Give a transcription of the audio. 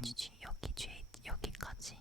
여기 G 여기까지.